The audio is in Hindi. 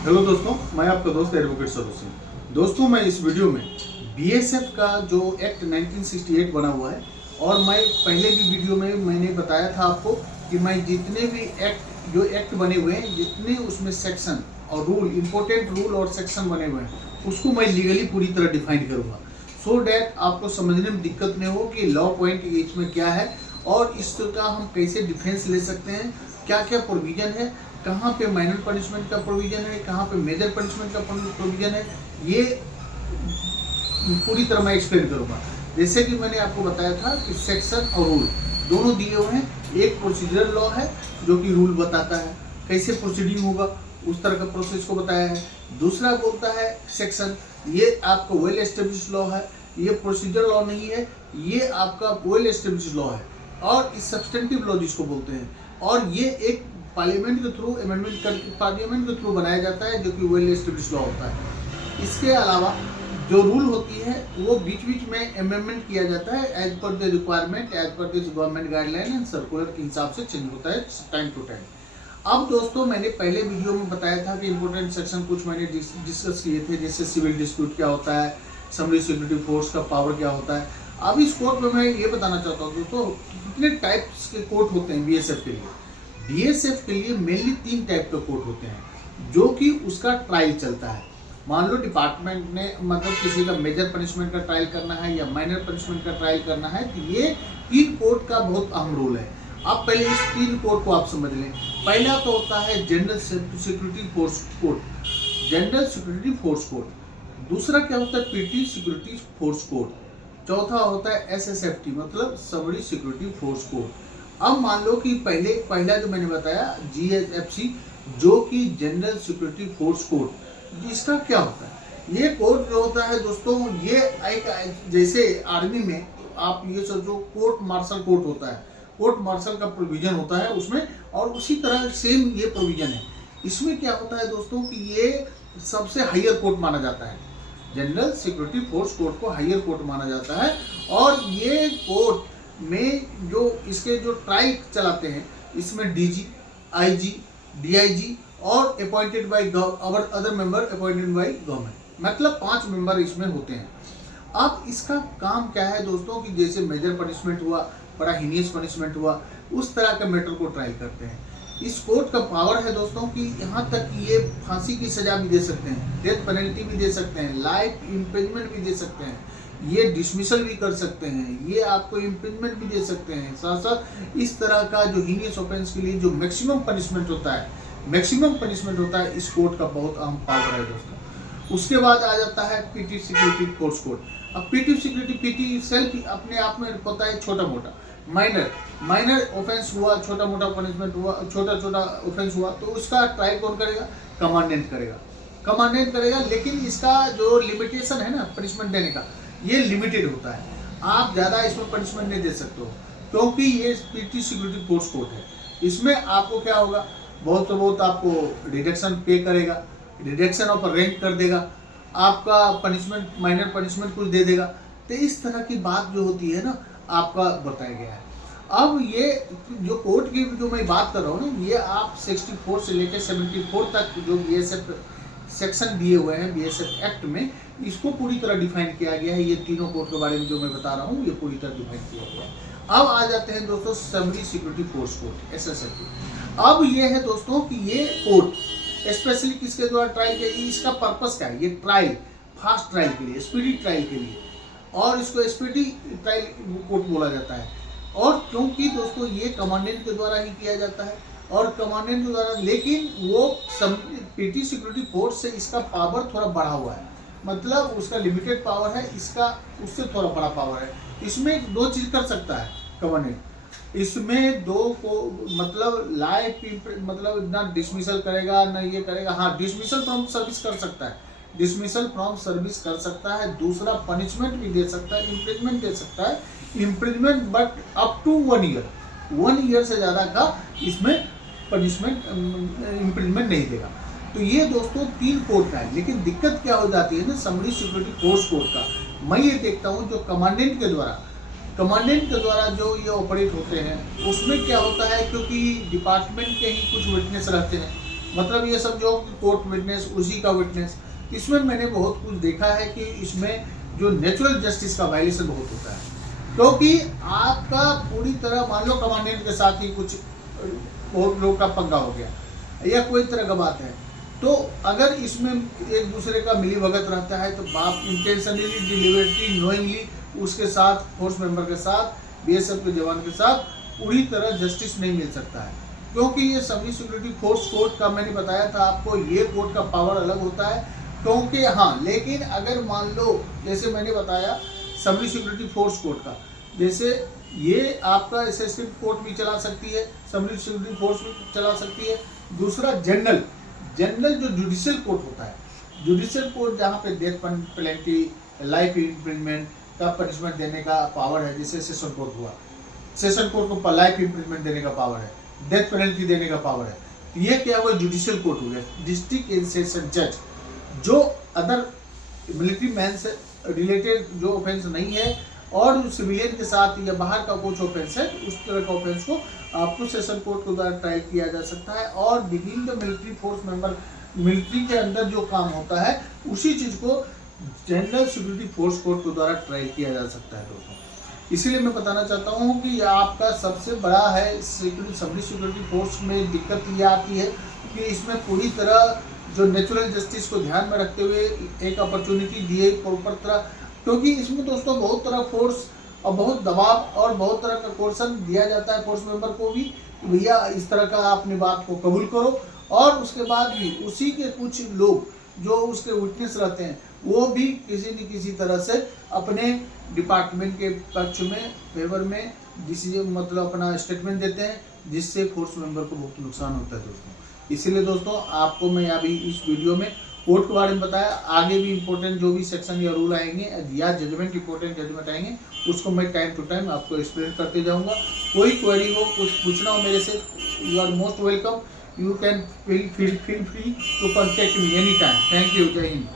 हेलो दोस्तों, मैं आपका दोस्त एडवोकेट सरोज सिंह। दोस्तों, मैं इस वीडियो में बीएसएफ का जो एक्ट 1968 बना हुआ है, और मैं पहले भी वीडियो में मैंने बताया था आपको कि मैं जितने भी एक्ट बने हुए हैं, जितने उसमें सेक्शन और रूल, इंपॉर्टेंट रूल और सेक्शन बने हुए हैं, उसको मैं लीगली पूरी तरह डिफाइन करूँगा, सो डैट आपको समझने में दिक्कत नहीं हो कि लॉ पॉइंट इसमें क्या है और इसका हम कैसे डिफेंस ले सकते हैं, क्या क्या प्रोविजन है, कहाँ पे माइनर पनिशमेंट का प्रोविजन है, कहाँ पे मेजर पनिशमेंट का प्रोविजन है, ये पूरी तरह मैं एक्सप्लेन करूँगा। जैसे कि मैंने आपको बताया था कि सेक्शन और रूल दोनों दिए हुए हैं। एक प्रोसीजरल लॉ है जो कि रूल बताता है कैसे प्रोसीडिंग होगा, उस तरह का प्रोसेस को बताया है। दूसरा बोलता है सेक्शन, ये आपका वेल एस्टेब्लिश लॉ है, ये प्रोसीजर लॉ नहीं है, ये आपका वेल एस्टेब्लिश लॉ है और इस सब्सटेंटिव लॉ जिसको बोलते हैं, और ये एक पार्लियामेंट के थ्रू अमेंडमेंट करके पार्लियामेंट के थ्रू बनाया जाता है जो कि वेल एस्टेब्लिश लॉ होता है। इसके अलावा जो रूल होती है वो बीच बीच में अमेंडमेंट किया जाता है as per the requirement, as per this government guideline and circular के हिसाब से चेंज होता है टाइम टू टाइम। अब दोस्तों, मैंने पहले वीडियो में बताया था कि इंपॉर्टेंट सेक्शन कुछ मैंने डिस्कस किए थे, जैसे सिविल डिस्प्यूट क्या होता है, समरी सिक्योरिटी फोर्स का पावर क्या होता है। अब इस कोर्ट में मैं ये बताना चाहता हूँ दोस्तों, कितने टाइप्स के कोर्ट होते हैं बीएसएफ के लिए। बीएसएफ के लिए मेनली 3 टाइप के कोर्ट होते हैं जो कि उसका ट्रायल चलता है। मान लो डिपार्टमेंट ने मतलब किसी का मेजर पनिशमेंट का ट्रायल करना है या माइनर पनिशमेंट का ट्रायल करना है, तो ये 3 कोर्ट का बहुत अहम रोल है। अब पहले इस 3 कोर्ट को आप समझ लें। पहला तो होता है general security force court, general security force court. दूसरा क्या होता है, पीटी सिक्योरिटी फोर्स कोर्ट। चौथा होता है एसएसएफटी मतलब समरी सिक्योरिटी फोर्स कोर्ट। अब मान लो कि पहला जो मैंने बताया जीएसएफसी, जो कि जनरल सिक्योरिटी फोर्स कोर्ट, इसका क्या होता है? ये कोर्ट जो होता है दोस्तों, ये एक जैसे आर्मी में आप ये सोचो कोर्ट मार्शल कोर्ट होता है, कोर्ट मार्शल का प्रोविजन होता है उसमें, और उसी तरह सेम ये प्रोविजन है। इसमें क्या होता है दोस्तों कि ये सबसे हायर कोर्ट माना जाता है, जनरल सिक्योरिटी फोर्स कोर्ट को हायर कोर्ट माना जाता है। और ये कोर्ट में जो इसके जो ट्रायल चलाते हैं, इसमें डीजी, आईजी, डीआईजी और अपॉइंटेड बाय और other member appointed by government, मतलब 5 मेंबर इसमें होते हैं। अब इसका काम क्या है दोस्तों कि जैसे मेजर पनिशमेंट हुआ, बड़ा हीनियस पनिशमेंट हुआ, उस तरह के मैटर को ट्राई करते हैं। इस कोर्ट का पावर है दोस्तों कि यहाँ तक कि ये फांसी की सजा भी दे सकते हैं, डेथ पेनल्टी भी दे सकते हैं, लाइफ इम्प्रिजमेंट भी दे सकते हैं, ये डिसमिसल भी कर सकते हैं, ये आपको इम्प्रिजमेंट भी दे सकते हैं। साथ साथ इस तरह का जो हीनियस ऑफेंस के लिए जो मैक्सिमम पनिशमेंट होता है, इस कोर्ट का बहुत अहम पावर है दोस्तों। उसके बाद आ जाता है पीटी सिक्योरिटी फोर्स कोर्ट। अब पीटी सेल्फ अपने आप में होता है छोटा मोटा, माइनर ऑफेंस हुआ, छोटा मोटा पनिशमेंट हुआ, छोटा ऑफेंस हुआ, तो उसका ट्रायल कौन करेगा? कमांडेंट करेगा। लेकिन इसका जो लिमिटेशन है ना पनिशमेंट देने का, ये लिमिटेड होता है। आप ज़्यादा इसमें पनिशमेंट नहीं दे सकते हो क्योंकि ये पीटी सिक्योरिटी फोर्स कोर्ट है। इसमें आपको क्या होगा, बहुत तो बहुत आपको डिडक्शन पे करेगा, डिडक्शन ऑफ रैंक कर देगा, आपका पनिशमेंट माइनर पनिशमेंट कुछ दे देगा। तो इस तरह की बात जो होती है ना, आपका बताया गया है। अब ये जो कोर्ट की जो मैं बात कर रहा हूँ ना, ये आप 64 से लेकर 74 तक जो बीएसएफ सेक्शन दिए हुए हैं बीएसएफ एक्ट में, इसको पूरी तरह डिफाइन किया गया है। ये तीनों कोर्ट के बारे में जो मैं बता रहा हूँ, ये पूरी तरह डिफाइन किया गया है। अब आ जाते हैं दोस्तों समरी सिक्योरिटी फोर्स कोर्ट, एसएसएफटी। अब ये है दोस्तों कि ये कोर्ट स्पेशली किसके द्वारा ट्रायल किया, इसका पर्पस क्या है? ये ट्रायल, फास्ट ट्रायल के लिए, स्पीडी ट्रायल के लिए, और इसको स्पीडी ट्रायल कोर्ट बोला जाता है। और क्योंकि दोस्तों ये कमांडेंट के द्वारा ही किया जाता है, और कमांडेंट के द्वारा, लेकिन वो पीटी सिक्योरिटी फोर्स से इसका पावर थोड़ा बढ़ा हुआ है, मतलब उसका लिमिटेड पावर है, इसका उससे थोड़ा बड़ा पावर है। इसमें 2 चीज़ कर सकता है कमांडेंट, इसमें 2 को मतलब लाइफ मतलब ना डिसमिसल करेगा ना ये करेगा। हाँ, डिसमिसल फ्रॉम सर्विस कर सकता है, दूसरा पनिशमेंट भी दे सकता है, इम्प्रिजमेंट दे सकता है, imprisonment but up to 1 year से ज़्यादा का इसमें पनिशमेंट इम्प्रिजमेंट नहीं देगा। तो ये दोस्तों 3 कोर्ट का है। लेकिन दिक्कत क्या हो जाती है ना समरी सिक्योरिटी फोर्स कोर्ट का, मैं ये देखता हूँ जो कमांडेंट के द्वारा जो ये ऑपरेट होते हैं, उसमें क्या होता है, क्योंकि डिपार्टमेंट के ही कुछ विटनेस रहते हैं, मतलब ये सब जो कोर्ट विटनेस, उसी का विटनेस। इसमें मैंने बहुत कुछ देखा है कि इसमें जो नेचुरल जस्टिस का वायलेशन बहुत होता है, क्योंकि आपका पूरी तरह मान लो कमांडेंट के साथ ही कुछ बहुत लोग का पंगा हो गया या कोई तरह का बात है, तो अगर इसमें एक दूसरे का मिली भगत रहता है तो बाप इंटेंशनली, डिलिबरेटली, नोइंगली उसके साथ, फोर्स मेंबर के साथ, बीएसएफ के जवान के साथ पूरी तरह जस्टिस नहीं मिल सकता है, क्योंकि ये सबली सिक्योरिटी फोर्स कोर्ट का मैंने बताया था आपको, ये कोर्ट का पावर अलग होता है। क्योंकि हाँ, लेकिन अगर मान लो जैसे मैंने बताया सबली सिक्योरिटी फोर्स कोर्ट का, जैसे ये आपका एसएसपी कोर्ट भी चला सकती है, सबली सिक्योरिटी फोर्स भी चला सकती है। दूसरा जनरल जो जुडिशियल कोर्ट होता है, जुडिशियल कोर्ट जहाँ पे डेथ पेनल्टी, लाइफ इम्प्रिजमेंट का पनिशमेंट देने का पावर है, जैसे सेशन कोर्ट हुआ, सेशन कोर्ट को लाइफ इम्प्रिजमेंट देने का पावर है, डेथ पेनल्टी देने का पावर है। तो ये क्या हुआ, जुडिशियल कोर्ट हो गया। डिस्ट्रिक्ट एंड सेशन जज जो अदर मिलिट्री मैन से रिलेटेड जो ऑफेंस नहीं है और सिविलियन के साथ या बाहर का कुछ ऑफेंस है, उस तरह का ऑफेंस को आपको सेशन कोर्ट के द्वारा ट्रायल किया जा सकता है। और begin the military force member, military के अंदर जो काम होता है उसी चीज को जनरल सिक्योरिटी फोर्स कोर्ट के द्वारा ट्रायल किया जा सकता है दोस्तों। इसीलिए मैं बताना चाहता हूँ कि ये आपका सबसे बड़ा है सबली सिक्योरिटी फोर्स में दिक्कत ये आती है कि इसमें पूरी तरह जो नेचुरल जस्टिस को ध्यान में रखते हुए एक अपॉर्चुनिटी दिए प्रॉपर तरह, क्योंकि इसमें दोस्तों बहुत तरह फोर्स और बहुत दबाव और बहुत तरह का कोर्सन दिया जाता है फोर्स मेंबर को भी, भैया इस तरह का अपनी बात को कबूल करो। और उसके बाद भी उसी के कुछ लोग जो उसके विटनेस रहते हैं वो भी किसी न किसी तरह से अपने डिपार्टमेंट के पक्ष में, फेवर में डिसीजन मतलब अपना स्टेटमेंट देते हैं, जिससे फोर्स मेंबर को बहुत नुकसान होता है दोस्तों। इसीलिए दोस्तों आपको मैं अभी इस वीडियो में कोर्ट के बारे में बताया, आगे भी इंपॉर्टेंट जो भी सेक्शन या रूल आएंगे या जजमेंट, इंपॉर्टेंट जजमेंट आएंगे, उसको मैं टाइम टू टाइम आपको एक्सप्लेन करते जाऊंगा। कोई क्वेरी हो, कुछ पूछना हो मेरे से, you are most welcome, you can feel free to contact me any time. Thank you, जय हिंद।